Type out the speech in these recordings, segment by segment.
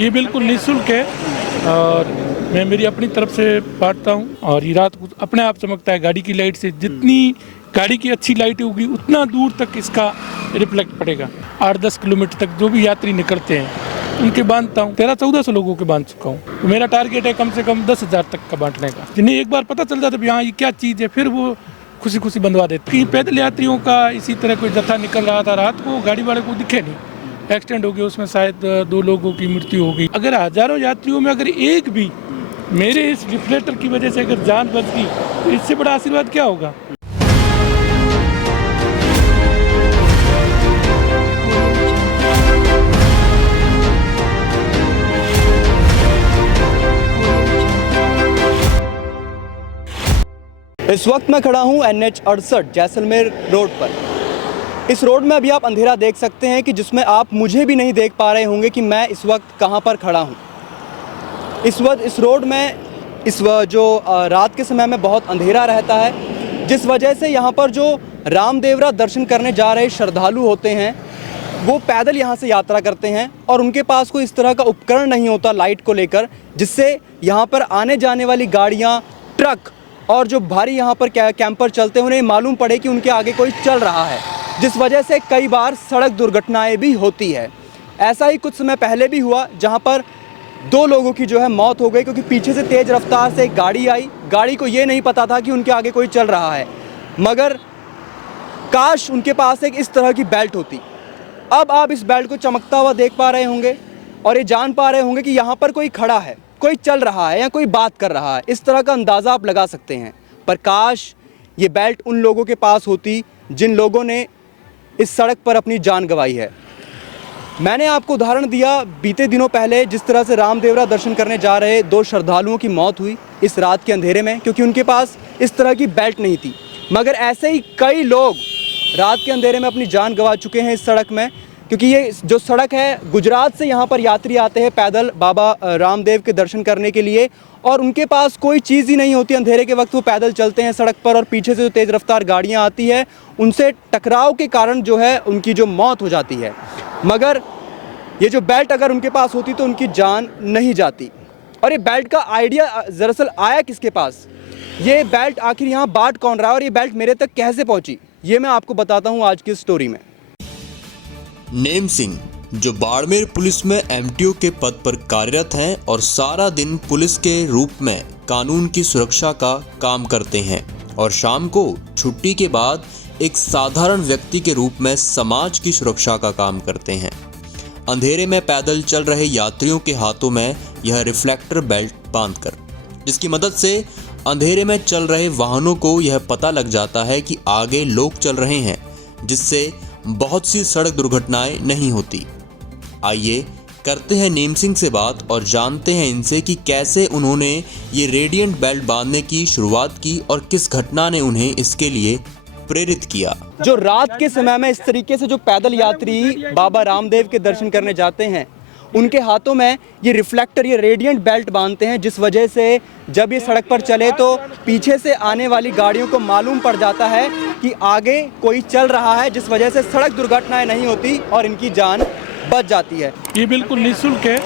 ये बिल्कुल निःशुल्क है और मैं मेरी अपनी तरफ से बांटता हूँ। और ये रात को अपने आप चमकता है गाड़ी की लाइट से। जितनी गाड़ी की अच्छी लाइट होगी उतना दूर तक इसका रिफ्लेक्ट पड़ेगा। 8-10 किलोमीटर तक जो भी यात्री निकलते हैं उनके बांधता हूँ। 1300-1400 लोगों के बांध चुका हूँ। तो मेरा टारगेट है कम से कम 10,000 तक का बांटने का। जिन्हें एक बार पता चल जाता है हाँ ये क्या चीज़ है, फिर वो खुशी खुशी बंधवा देते। कहीं पैदल यात्रियों का इसी तरह कोई जत्था निकल रहा था रात को, गाड़ी वाले को दिखे नहीं, एक्सीडेंट हो गया, उसमें शायद 2 लोगों की मृत्यु हो गई। अगर हजारों यात्रियों में अगर एक भी मेरे इस रिफ्लेक्टर की वजह से अगर जान बच गई तो इससे बड़ा आशीर्वाद क्या होगा। इस वक्त मैं खड़ा हूँ NH 68 जैसलमेर रोड पर। इस रोड में अभी आप अंधेरा देख सकते हैं कि जिसमें आप मुझे भी नहीं देख पा रहे होंगे कि मैं इस वक्त कहाँ पर खड़ा हूँ। इस वक्त इस रोड में जो रात के समय में बहुत अंधेरा रहता है, जिस वजह से यहाँ पर जो रामदेवरा दर्शन करने जा रहे श्रद्धालु होते हैं वो पैदल यहाँ से यात्रा करते हैं और उनके पास कोई इस तरह का उपकरण नहीं होता लाइट को लेकर, जिससे यहाँ पर आने जाने वाली गाड़ियाँ, ट्रक और जो भारी यहाँ पर कैंपर चलते हैं उन्हें मालूम पड़े कि उनके आगे कोई चल रहा है, जिस वजह से कई बार सड़क दुर्घटनाएं भी होती है। ऐसा ही कुछ समय पहले भी हुआ जहाँ पर 2 लोगों की जो है मौत हो गई, क्योंकि पीछे से तेज़ रफ्तार से एक गाड़ी आई। गाड़ी को ये नहीं पता था कि उनके आगे कोई चल रहा है, मगर काश उनके पास एक इस तरह की बेल्ट होती। अब आप इस बेल्ट को चमकता हुआ देख पा रहे होंगे और ये जान पा रहे होंगे कि यहाँ पर कोई खड़ा है, कोई चल रहा है या कोई बात कर रहा है। इस तरह का अंदाज़ा आप लगा सकते हैं। पर काश ये बेल्ट उन लोगों के पास होती जिन लोगों ने इस सड़क पर अपनी जान गंवाई है। मैंने आपको उदाहरण दिया बीते दिनों पहले जिस तरह से रामदेवरा दर्शन करने जा रहे 2 श्रद्धालुओं की मौत हुई इस रात के अंधेरे में, क्योंकि उनके पास इस तरह की बेल्ट नहीं थी। मगर ऐसे ही कई लोग रात के अंधेरे में अपनी जान गंवा चुके हैं इस सड़क में, क्योंकि ये जो सड़क है गुजरात से यहाँ पर यात्री आते हैं पैदल बाबा रामदेव के दर्शन करने के लिए, और उनके पास कोई चीज़ ही नहीं होती। अंधेरे के वक्त वो पैदल चलते हैं सड़क पर और पीछे से जो तेज़ रफ्तार गाड़ियाँ आती है उनसे टकराव के कारण जो है उनकी जो मौत हो जाती है। मगर ये जो बेल्ट अगर उनके पास होती तो उनकी जान नहीं जाती। और ये बेल्ट का आइडिया दरअसल आया किसके पास, ये बेल्ट आखिर यहाँ बांट कौन रहा है और ये बेल्ट मेरे तक कैसे पहुँची, ये मैं आपको बताता हूँ आज की स्टोरी में। नेम सिंह जो बाड़मेर पुलिस में MTO के पद पर कार्यरत हैं और सारा दिन पुलिस के रूप में कानून की सुरक्षा का काम करते हैं और शाम को छुट्टी के बाद एक साधारण व्यक्ति के रूप में समाज की सुरक्षा का काम करते हैं। अंधेरे में पैदल चल रहे यात्रियों के हाथों में यह रिफ्लेक्टर बेल्ट बांधकर, जिसकी मदद से अंधेरे में चल रहे वाहनों को यह पता लग जाता है कि आगे लोग चल रहे हैं, जिससे बहुत सी सड़क दुर्घटनाएं नहीं होती। आइए करते हैं नेम सिंह से बात और जानते हैं इनसे कि कैसे उन्होंने ये रेडिएंट बेल्ट बांधने की शुरुआत की और किस घटना ने उन्हें इसके लिए प्रेरित किया। जो रात के समय में इस तरीके से जो पैदल यात्री बाबा रामदेव के दर्शन करने जाते हैं उनके हाथों में ये रिफ्लेक्टर, ये रेडिएंट बेल्ट बांधते हैं, जिस वजह से जब ये सड़क पर चले तो पीछे से आने वाली गाड़ियों को मालूम पड़ जाता है कि आगे कोई चल रहा है, जिस वजह से सड़क दुर्घटनाएं नहीं होती और इनकी जान बच जाती है। ये बिल्कुल निःशुल्क है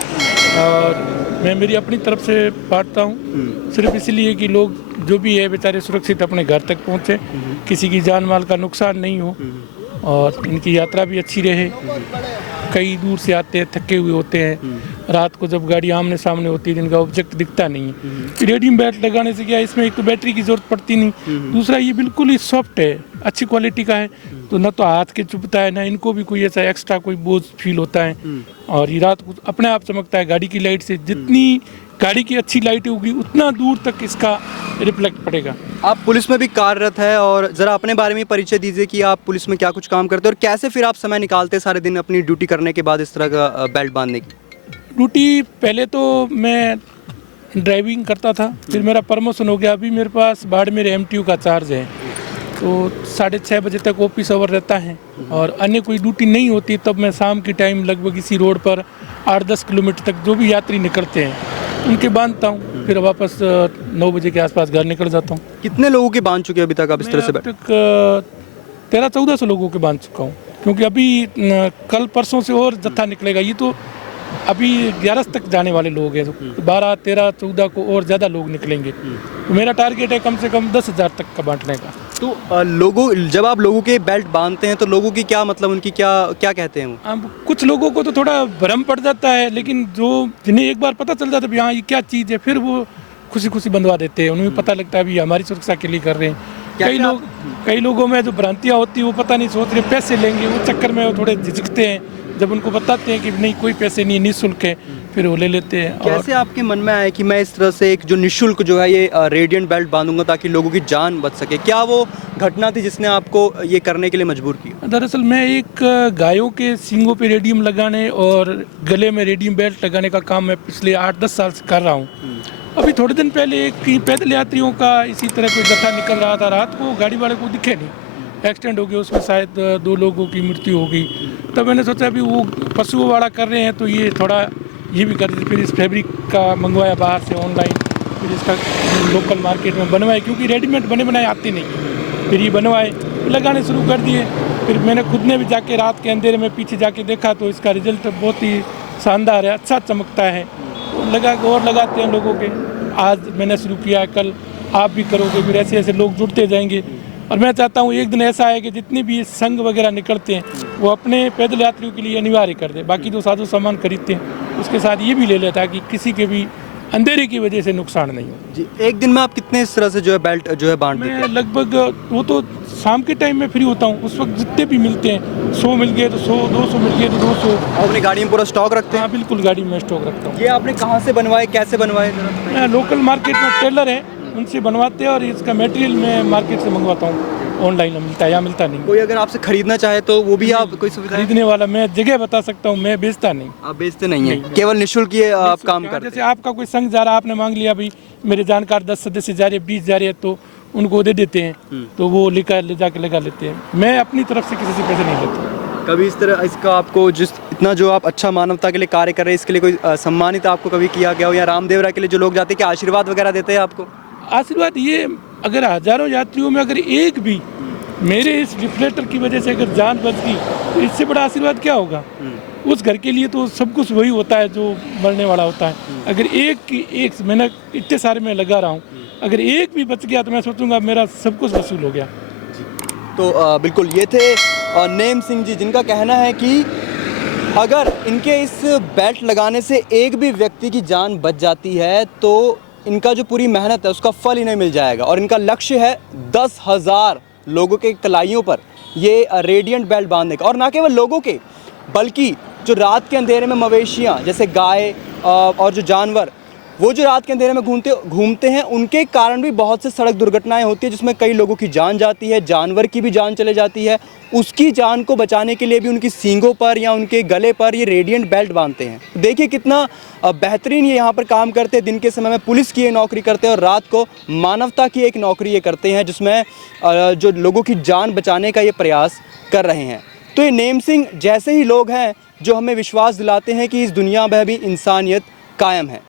और मैं मेरी अपनी तरफ से बांटता हूँ, सिर्फ इसलिए कि लोग जो भी है बेचारे सुरक्षित अपने घर तक पहुँचे, किसी की जान माल का नुकसान नहीं हो और इनकी यात्रा भी अच्छी रहे। कई दूर से आते हैं, थके हुए होते हैं, रात को जब गाड़ी आमने सामने होती है जिनका ऑब्जेक्ट दिखता नहीं है। रेडियम बेल्ट लगाने से क्या, इसमें एक तो बैटरी की जरूरत पड़ती नहीं, दूसरा ये बिल्कुल ही सॉफ्ट है, अच्छी क्वालिटी का है, तो न तो हाथ के चुभता है, ना इनको भी कोई ऐसा एक्स्ट्रा कोई बोझ फील होता है। और ये रात को अपने आप चमकता है गाड़ी की लाइट से। जितनी गाड़ी की अच्छी लाइट होगी उतना दूर तक इसका रिफ्लेक्ट पड़ेगा। आप पुलिस में भी कार्यरत है और ज़रा अपने बारे में परिचय दीजिए कि आप पुलिस में क्या कुछ काम करते हैं और कैसे फिर आप समय निकालते हैं सारे दिन अपनी ड्यूटी करने के बाद इस तरह का बेल्ट बांधने की। ड्यूटी पहले तो मैं ड्राइविंग करता था, फिर मेरा प्रमोशन हो गया, अभी मेरे पास बाड़मेर MTO का चार्ज है, तो 6:30 बजे तक ऑफिस आवर रहता है और अन्य कोई ड्यूटी नहीं होती तब मैं शाम की टाइम लगभग इसी रोड पर 8-10 किलोमीटर तक जो भी यात्री निकलते हैं उनके बांधता हूँ, फिर वापस 9 बजे के आसपास घर निकल जाता हूँ। कितने लोगों के बांध चुके हैं अभी तक आप इस तरह से? अब तक 1300-1400 लोगों के बांध चुका हूँ, क्योंकि अभी कल परसों से और जत्था निकलेगा। ये तो अभी 11 तक जाने वाले लोग हैं, तो 12, 13, 14 को और ज़्यादा लोग निकलेंगे। तो मेरा टारगेट है कम से कम 10,000 तक का बांटने का। तो लोगों जब आप लोगों के बेल्ट बांधते हैं तो लोगों की क्या मतलब उनकी क्या क्या कहते हैं वो? अब कुछ लोगों को तो थोड़ा भ्रम पड़ जाता है, लेकिन जो जिन्हें एक बार पता चल जाता है भी हाँ ये क्या चीज़ है, फिर वो खुशी खुशी बंधवा देते हैं। उन्हें पता लगता है भी हमारी सुरक्षा के लिए कर रहे हैं। कई लोगों में जो भ्रांतियाँ होती है वो पता नहीं सोच रहे पैसे लेंगे, उस चक्कर में वो थोड़े झिझकते हैं। जब उनको बताते हैं कि नहीं कोई पैसे नहीं है, निःशुल्क है, फिर वो ले लेते हैं। कैसे आपके मन में आया कि मैं इस तरह से एक जो निःशुल्क जो है ये रेडियंट बेल्ट बांधूंगा ताकि लोगों की जान बच सके? क्या वो घटना थी जिसने आपको ये करने के लिए मजबूर किया? दरअसल मैं एक गायों के सींगों पे रेडियम लगाने और गले में रेडियम बेल्ट लगाने का काम मैं पिछले 8-10 साल से कर रहा हूँ। अभी थोड़े दिन पहले एक पैदल यात्रियों का इसी तरह कोई जत्था निकल रहा था, रात को गाड़ी वाले को दिखे नहीं, एक्सीडेंट हो गया, उसमें शायद 2 लोगों की मृत्यु हो गई। तब मैंने सोचा अभी वो पशुओं वाला कर रहे हैं तो ये थोड़ा ये भी कर देते। फिर इस फैब्रिक का मंगवाया बाहर से ऑनलाइन, फिर इसका लोकल मार्केट में बनवाए, क्योंकि रेडीमेड बने बनाए आते नहीं। फिर ये बनवाए, लगाने शुरू कर दिए। फिर मैंने खुद ने भी जाके रात के अंधेरे में पीछे जाके देखा तो इसका रिजल्ट बहुत ही शानदार है, अच्छा चमकता है। लगा और लगाते हैं लोगों के। आज मैंने शुरू किया, कल आप भी करोगे, फिर ऐसे ऐसे लोग जुड़ते जाएंगे। और मैं चाहता हूँ एक दिन ऐसा है कि जितने भी संघ वगैरह निकलते हैं वो अपने पैदल यात्रियों के लिए अनिवार्य कर दे। बाकी जो साजो सामान खरीदते हैं उसके साथ ये भी ले लेता है कि किसी के भी अंधेरे की वजह से नुकसान नहीं हो। जी, एक दिन में आप कितने इस तरह से जो है बेल्ट जो है बांट देते मैं हैं? लगभग वो तो शाम के टाइम में फ्री होता हूँ, उस वक्त जितने भी मिलते हैं 100 मिल गए तो 100, 200 मिल गए तो 200। आप अपनी गाड़ी में पूरा स्टॉक रखते हैं? हाँ बिल्कुल, गाड़ी में स्टॉक रखता हूँ। ये आपने कहाँ से बनवाए, कैसे बनवाए जरा बताइए? मैं लोकल मार्केट में टेलर है, उनसे बनवाते हैं, और इसका मटेरियल मैं मार्केट से मंगवाता हूँ। ऑनलाइन मिलता है या मिलता नहीं। कोई अगर आपसे खरीदना चाहे तो वो भी आप कोई सुविधा है? खरीदने वाला मैं जगह बता सकता हूँ, मैं बेचता नहीं। आप बेचते नहीं है, केवल निःशुल्क ये आप काम करते जैसे आपका कोई संघ जा रहा, आपने मांग लिया भाई मेरे जानकार 10 सदस्य जा रहे हैं, 20 जा रहे हैं, तो उनको दे देते हैं, तो वो ले जाके लगा लेते हैं। मैं अपनी तरफ से किसी से पैसे नहीं लेता। कभी इस तरह इसका आपको जिस इतना जो आप अच्छा मानवता के लिए कार्य कर रहे हैं इसके लिए कोई सम्मानित आपको कभी किया गया हो, या रामदेव राय के लिए जो लोग जाते हैं क्या आशीर्वाद वगैरह देते हैं आपको? आशीर्वाद ये, अगर हजारों यात्रियों में अगर एक भी मेरे इस रिफ्लेक्टर की वजह से अगर जान बच गई तो इससे बड़ा आशीर्वाद क्या होगा? उस घर के लिए तो सब कुछ वही होता है जो मरने वाला होता है। अगर एक मैंने इतने सारे में लगा रहा हूँ, अगर एक भी बच गया तो मैं सोचूंगा मेरा सब कुछ वसूल हो गया। तो बिल्कुल ये थे नेम सिंह जी, जिनका कहना है कि अगर इनके इस बेल्ट लगाने से एक भी व्यक्ति की जान बच जाती है तो इनका जो पूरी मेहनत है उसका फल इन्हें मिल जाएगा। और इनका लक्ष्य है 10,000 लोगों के कलाइयों पर ये रेडियंट बेल्ट बांधने का। और ना केवल लोगों के, बल्कि जो रात के अंधेरे में मवेशियाँ जैसे गाय और जो जानवर वो जो रात के अंधेरे में घूमते हैं उनके कारण भी बहुत से सड़क दुर्घटनाएं होती है जिसमें कई लोगों की जान जाती है, जानवर की भी जान चले जाती है। उसकी जान को बचाने के लिए भी उनकी सींगों पर या उनके गले पर ये रेडियंट बेल्ट बांधते हैं। देखिए कितना बेहतरीन ये यहाँ पर काम करते हैं। दिन के समय में पुलिस की ये नौकरी करते हैं और रात को मानवता की एक नौकरी ये करते हैं जिसमें जो लोगों की जान बचाने का ये प्रयास कर रहे हैं। तो ये नेम सिंह जैसे ही लोग हैं जो हमें विश्वास दिलाते हैं कि इस दुनिया में भी इंसानियत कायम है।